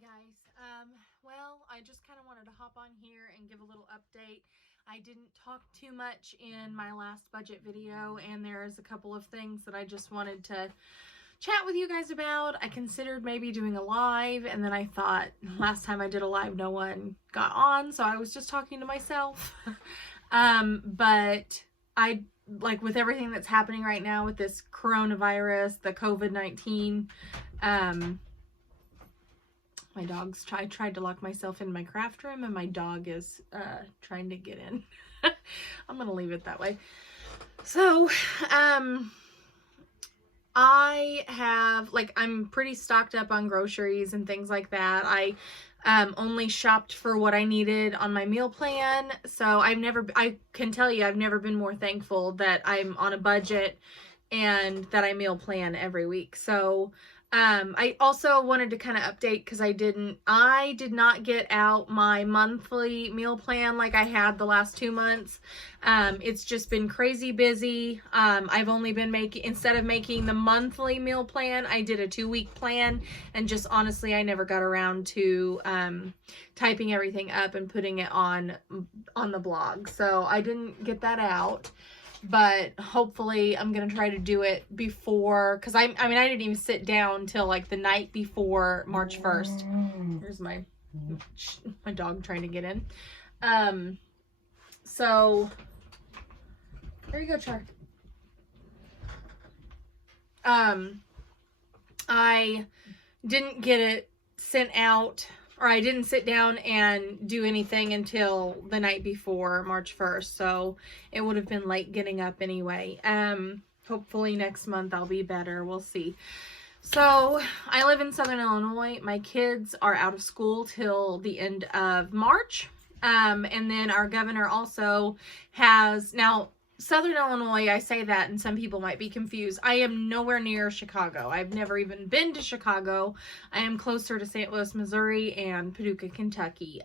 Guys. Well, I just kind of wanted to hop on here and give a little update. I didn't talk too much in my last budget video, and there's a couple of things that I just wanted to chat with you guys about. I considered maybe doing a live, and then I thought last time I did a live, no one got on, so I was just talking to myself. But I, like, with everything that's happening right now with this coronavirus, the COVID-19, my dog's tried to lock myself in my craft room, and my dog is trying to get in. I'm gonna leave it that way. So I have, like, I'm pretty stocked up on groceries and things like that. I only shopped for what I needed on my meal plan, so I can tell you I've never been more thankful that I'm on a budget and that I meal plan every week. So I also wanted to kind of update because I did not get out my monthly meal plan like I had the last 2 months. It's just been crazy busy. I've only been instead of making the monthly meal plan, I did a 2-week plan, and just honestly, I never got around to typing everything up and putting it on the blog. So I didn't get that out. But hopefully I'm going to try to do it before, because I didn't even sit down till like the night before March 1st. Here's my dog trying to get in. So there you go, Char. I didn't get it sent out, or I didn't sit down and do anything until the night before March 1st. So it would have been late getting up anyway. Hopefully next month I'll be better. We'll see. So I live in Southern Illinois. My kids are out of school till the end of March. And then our governor also has, now Southern Illinois, I say that and some people might be confused. I am nowhere near Chicago. I've never even been to Chicago. I am closer to St. Louis, Missouri and Paducah, Kentucky.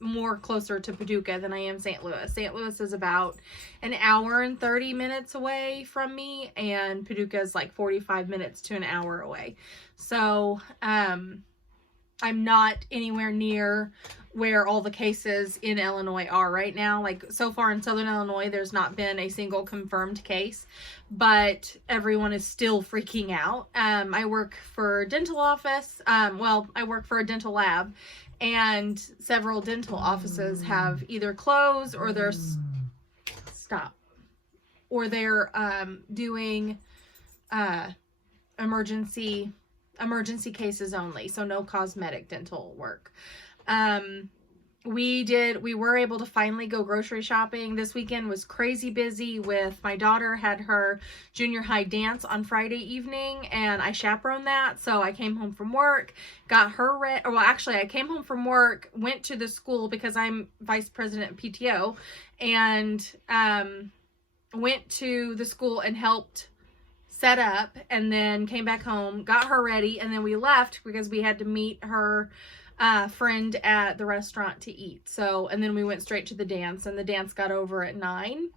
More closer to Paducah than I am St. Louis. St. Louis is about an hour and 30 minutes away from me, and Paducah is like 45 minutes to an hour away. So I'm not anywhere near where all the cases in Illinois are right now. Like, so far in Southern Illinois, there's not been a single confirmed case, but everyone is still freaking out. I work for a dental office. Well, I work for a dental lab, and several dental offices have either closed or they're doing emergency cases only, so no cosmetic dental work. We were able to finally go grocery shopping. This weekend was crazy busy with my daughter had her junior high dance on Friday evening, and I chaperoned that. So I came home from work, got her ready. Well, actually, I came home from work, went to the school because I'm vice president of PTO, and went to the school and helped set up, and then came back home, got her ready, and then we left because we had to meet her friend at the restaurant to eat. So, and then we went straight to the dance, and the dance got over at 9.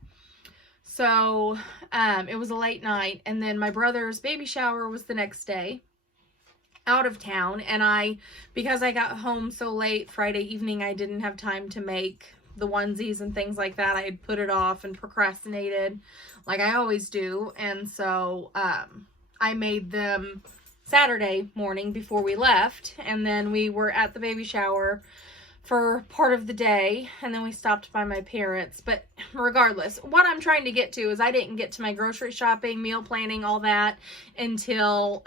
So it was a late night, and then my brother's baby shower was the next day out of town, and because I got home so late Friday evening, I didn't have time to make the onesies and things like that. I had put it off and procrastinated like I always do, and so I made them Saturday morning before we left, and then we were at the baby shower for part of the day, and then we stopped by my parents. But regardless, what I'm trying to get to is I didn't get to my grocery shopping, meal planning, all that until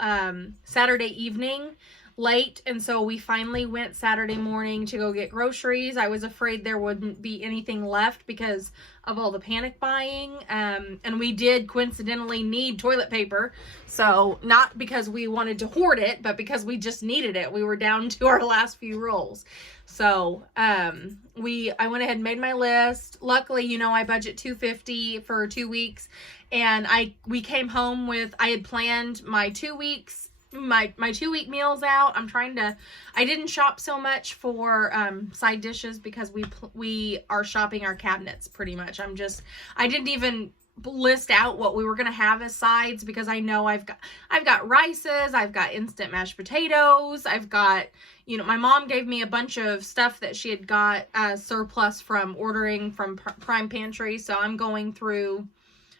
Saturday evening late, and so we finally went Saturday morning to go get groceries. I was afraid there wouldn't be anything left because of all the panic buying, and we did coincidentally need toilet paper, so not because we wanted to hoard it, but because we just needed it. We were down to our last few rolls. So I went ahead and made my list. Luckily, you know, I budget $250 for 2 weeks, and we came home with, I had planned my 2 weeks, my 2-week meals out. I didn't shop so much for side dishes because we are shopping our cabinets pretty much. I didn't even list out what we were going to have as sides, because I know I've got rices, I've got instant mashed potatoes, I've got, you know, my mom gave me a bunch of stuff that she had got surplus from ordering from Prime Pantry, so I'm going through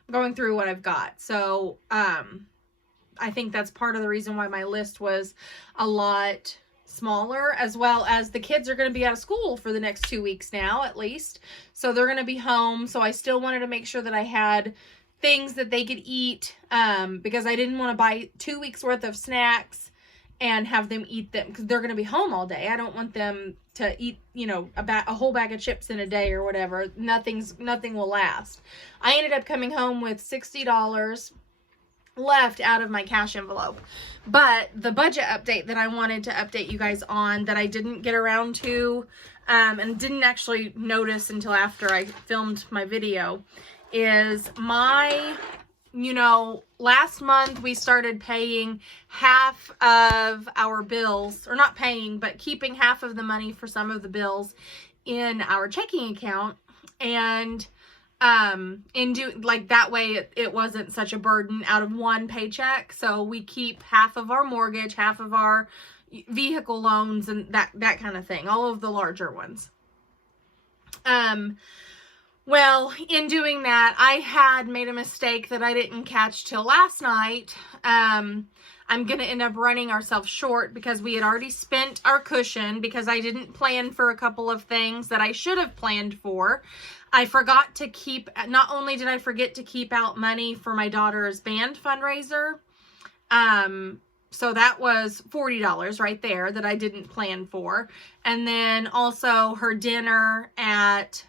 what I've got. So I think that's part of the reason why my list was a lot smaller, as well as the kids are going to be out of school for the next 2 weeks now, at least. So they're going to be home. So I still wanted to make sure that I had things that they could eat, because I didn't want to buy 2 weeks worth of snacks and have them eat them, because they're going to be home all day. I don't want them to eat, you know, a whole bag of chips in a day or whatever. Nothing will last. I ended up coming home with $60 left out of my cash envelope. But the budget update that I wanted to update you guys on, that I didn't get around to, and didn't actually notice until after I filmed my video, is my, you know, last month we started paying half of our bills, or not paying, but keeping half of the money for some of the bills in our checking account. And like that way it wasn't such a burden out of one paycheck. So we keep half of our mortgage, half of our vehicle loans, and that kind of thing, all of the larger ones. Well, in doing that, I had made a mistake that I didn't catch till last night. I'm going to end up running ourselves short, because we had already spent our cushion, because I didn't plan for a couple of things that I should have planned for. I forgot to keep, not only did I forget to keep out money for my daughter's band fundraiser, so that was $40 right there that I didn't plan for. And then also her dinner and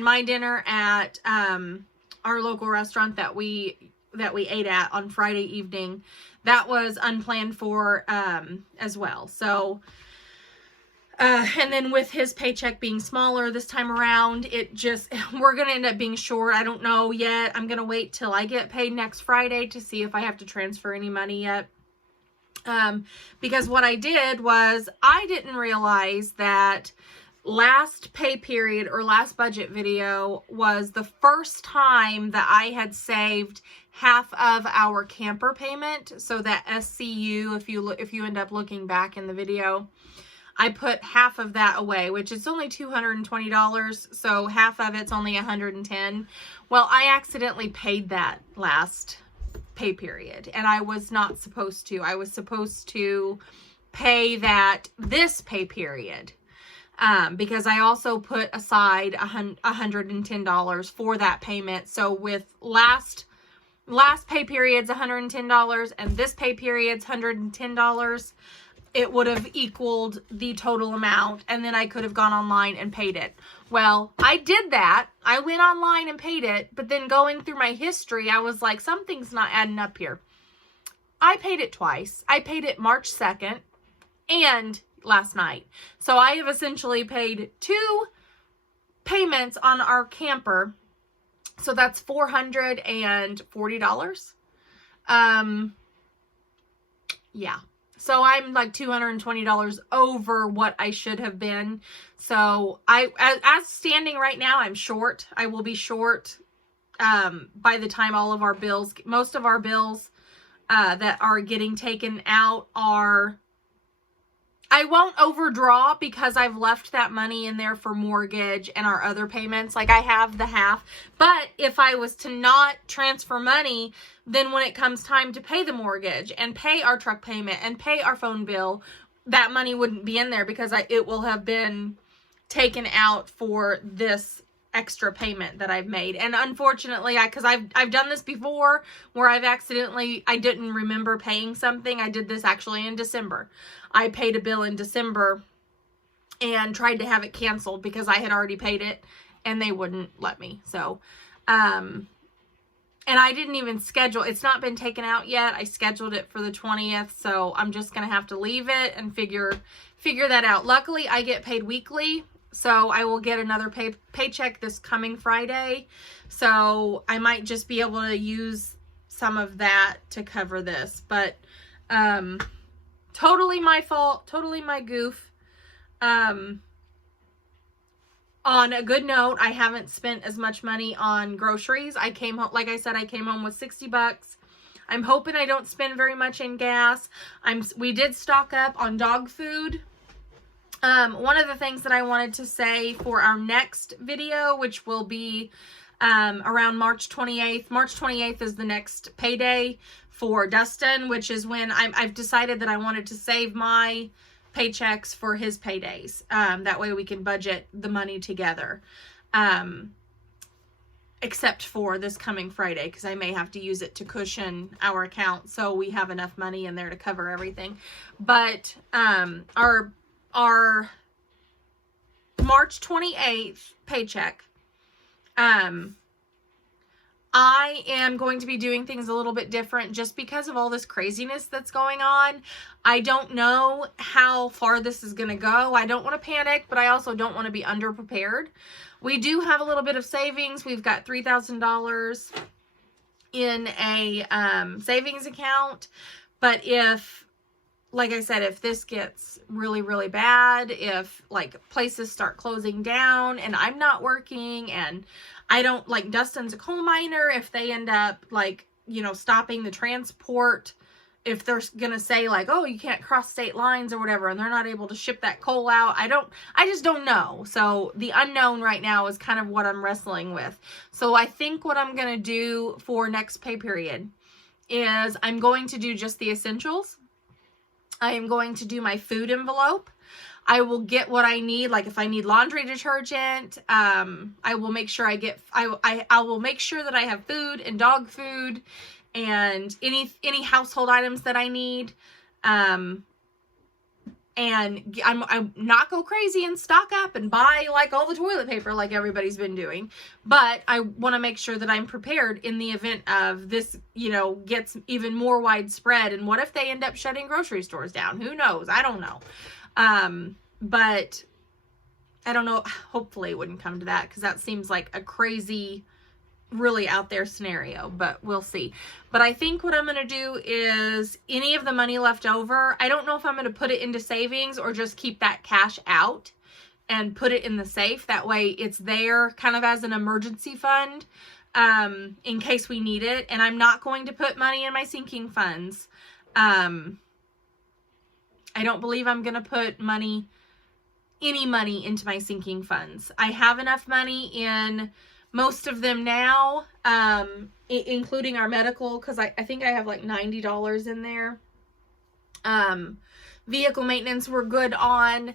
my dinner at our local restaurant that we ate at on Friday evening. That was unplanned for as well. So and then with his paycheck being smaller this time around, we're going to end up being short. I don't know yet. I'm going to wait till I get paid next Friday to see if I have to transfer any money yet. Because what I did was, I didn't realize that last pay period, or last budget video, was the first time that I had saved half of our camper payment. So that SCU, if you end up looking back in the video, I put half of that away, which is only $220. So half of it's only $110. Well, I accidentally paid that last pay period, and I was not supposed to. I was supposed to pay that this pay period, because I also put aside $110 for that payment. So with last pay period's $110 and this pay period's $110, it would have equaled the total amount, and then I could have gone online and paid it. Well, I did that. I went online and paid it, but then going through my history, I was like, something's not adding up here. I paid it twice. I paid it March 2nd and last night. So I have essentially paid 2 payments on our camper. So that's $440. Yeah. So I'm like $220 over what I should have been. So as standing right now, I'm short. I will be short by the time all of our bills, most of our bills that are getting taken out are, I won't overdraw because I've left that money in there for mortgage and our other payments. Like I have the half, but if I was to not transfer money, then when it comes time to pay the mortgage and pay our truck payment and pay our phone bill, that money wouldn't be in there because it will have been taken out for this extra payment that I've made. And unfortunately, because I've done this before where I didn't remember paying something. I did this actually in December. I paid a bill in December and tried to have it canceled because I had already paid it and they wouldn't let me. So, and I didn't even schedule, it's not been taken out yet. I scheduled it for the 20th. So I'm just going to have to leave it and figure that out. Luckily, I get paid weekly. So I will get another paycheck this coming Friday. So I might just be able to use some of that to cover this. But totally my fault. Totally my goof. on a good note, I haven't spent as much money on groceries. I came home, like I said, I came home with 60 bucks. I'm hoping I don't spend very much in gas. We did stock up on dog food. One of the things that I wanted to say for our next video, which will be around March 28th. March 28th is the next payday for Dustin, which is when I've decided that I wanted to save my paychecks for his paydays. That way we can budget the money together. Except for this coming Friday, because I may have to use it to cushion our account so we have enough money in there to cover everything. But our March 28th paycheck, I am going to be doing things a little bit different just because of all this craziness that's going on. I don't know how far this is going to go. I don't want to panic, but I also don't want to be underprepared. We do have a little bit of savings. We've got $3,000 in a savings account. But if, like I said, if this gets really, really bad, if like places start closing down and I'm not working and I don't, like, Dustin's a coal miner, if they end up, like, you know, stopping the transport, if they're gonna say, like, oh, you can't cross state lines or whatever, and they're not able to ship that coal out, I just don't know. So the unknown right now is kind of what I'm wrestling with. So I think what I'm gonna do for next pay period is I'm going to do just the essentials. I am going to do my food envelope. I will get what I need. Like if I need laundry detergent, I will make sure I will make sure that I have food and dog food and any household items that I need. And I'm not go crazy and stock up and buy like all the toilet paper like everybody's been doing. But I want to make sure that I'm prepared in the event of this, you know, gets even more widespread. And what if they end up shutting grocery stores down? Who knows? I don't know. But I don't know. Hopefully it wouldn't come to that because that seems like a crazy, really out there scenario, but we'll see. But I think what I'm going to do is any of the money left over, I don't know if I'm going to put it into savings or just keep that cash out and put it in the safe. That way it's there kind of as an emergency fund, in case we need it. And I'm not going to put money in my sinking funds. I don't believe I'm going to put any money into my sinking funds. I have enough money in most of them now, including our medical, because I think I have like $90 in there. Vehicle maintenance we're good on.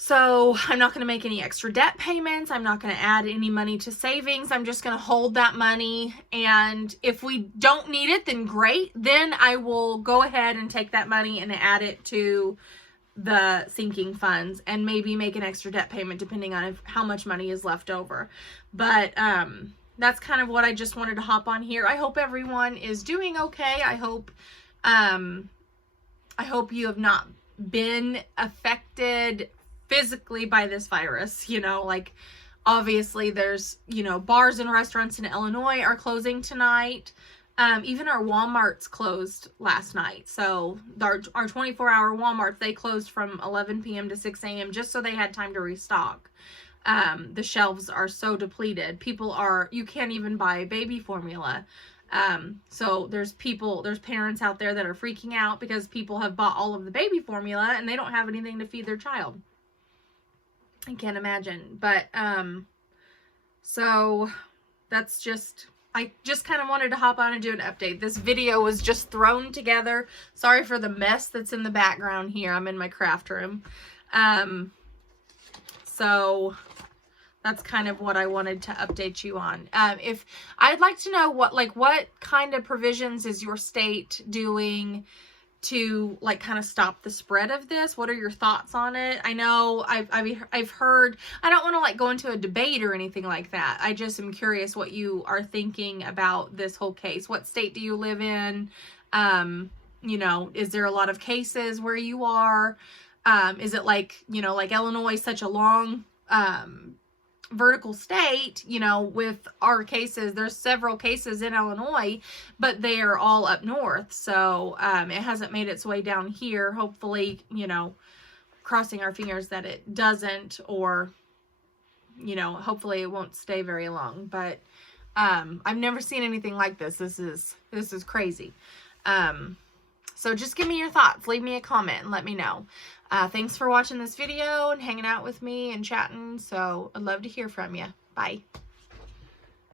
So I'm not going to make any extra debt payments. I'm not going to add any money to savings. I'm just going to hold that money. And if we don't need it, then great. Then I will go ahead and take that money and add it to the sinking funds and maybe make an extra debt payment depending on how much money is left over. But that's kind of what I just wanted to hop on here. I hope everyone is doing okay. I hope you have not been affected physically by this virus. You know, like obviously there's, you know, bars and restaurants in Illinois are closing tonight. Even our Walmart's closed last night. So our 24-hour Walmarts, they closed from 11 p.m. to 6 a.m. just so they had time to restock. The shelves are so depleted. You can't even buy baby formula. So there's parents out there that are freaking out because people have bought all of the baby formula and they don't have anything to feed their child. I can't imagine. But, so that's I just kind of wanted to hop on and do an update. This video was just thrown together. Sorry for the mess that's in the background here. I'm in my craft room. So that's kind of what I wanted to update you on. If I'd like to know what kind of provisions is your state doing to like kind of stop the spread of this? What are your thoughts on it? I know I've heard, I don't want to like go into a debate or anything like that. I just am curious what you are thinking about this whole case. What state do you live in? You know, is there a lot of cases where you are? Is it like, you know, like Illinois is such a long, vertical state, you know, with our cases, there's several cases in Illinois, but they are all up north. So, it hasn't made its way down here. Hopefully, you know, crossing our fingers that it doesn't, or you know, hopefully it won't stay very long, but I've never seen anything like this. This is crazy. So just give me your thoughts. Leave me a comment and let me know. Thanks for watching this video and hanging out with me and chatting. So I'd love to hear from you. Bye.